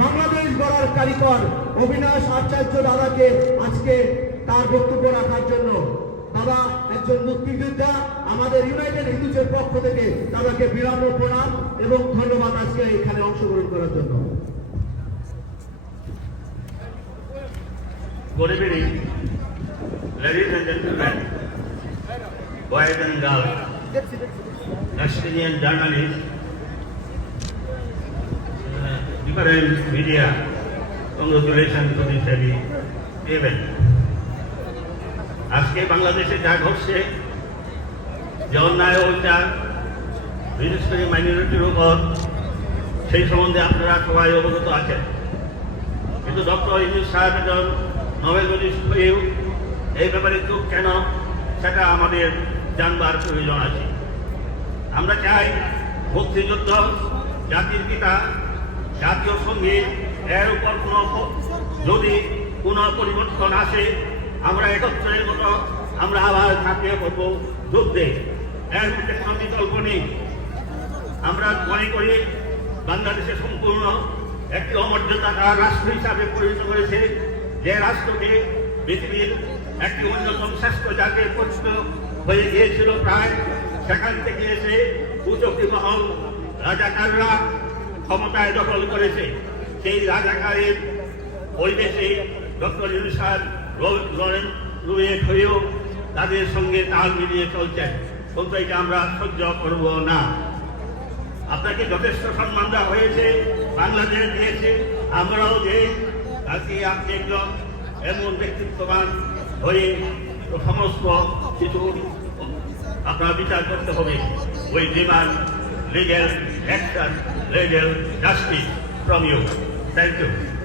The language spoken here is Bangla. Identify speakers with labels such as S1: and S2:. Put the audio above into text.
S1: বাংলাদেশ গড়ার কারিগর অবিনাশ আচার্য দাদাকে আজকে তার বক্তব্য রাখার জন্য। বাবা একজন মুক্তিযোদ্ধা আমাদের ইউনাইটেড হিন্দুজের পক্ষ থেকে দাদাকে বিরাম প্রণাম এবং ধন্যবাদ আজকে এখানে অংশগ্রহণ করার জন্য।
S2: Good evening, ladies and gentlemen, boys and girls, Palestinian journalists, different media, congratulations to this heavy event. আজকে বাংলাদেশে যা ঘটছে যে অন্যায় অত্যাচার বিশেষ করে মাইনরিটির উপর সেই সম্বন্ধে আপনারা সবাই অবগত আছেন। কিন্তু ডক্টর ইউনুস সাহেব একজন নোবেল হয়েও এই ব্যাপারে চুপ কেন? সেটা আমাদের জানবার প্রয়োজন আছে। আমরা চাই মুক্তিযুদ্ধ জাতির পিতা জাতীয় সংগীত, এর উপর কোনো যদি কোনো পরিবর্তন আসে, আমরা একত্রের মতো আমরা আবার ঝাঁপিয়ে পড়ব যুদ্ধে। এর মধ্যে নেই। আমরা মনে করি বাংলাদেশে সম্পূর্ণ একটি অমর্যাদাকার রাষ্ট্র হিসাবে পরিণত করেছে যে রাষ্ট্রকে পৃথিবীর একটি অন্যতম শ্রেষ্ঠ জাতির পরিচিত হয়ে গিয়েছিল প্রায়, সেখান থেকে এসে উচকি মহল, রাজাকাররা ক্ষমতায় দখল করেছে সেই রাজাকারের পরিবেশে ডক্টর রুয়েট হয়েও তাদের সঙ্গে তাল মিলিয়ে চলছেন। কিন্তু এটা আমরা সহ্য করব না। আপনাকে যথেষ্ট সম্মান দেওয়া হয়েছে, বাংলাদেশ দিয়েছে। আমরাও যে আজকে আপনি একজন এমন ব্যক্তিত্ববান হয়ে সমস্ত কিছু আপনার বিচার করতে হবে। ওই demand legal action legal justice from you. Thank you.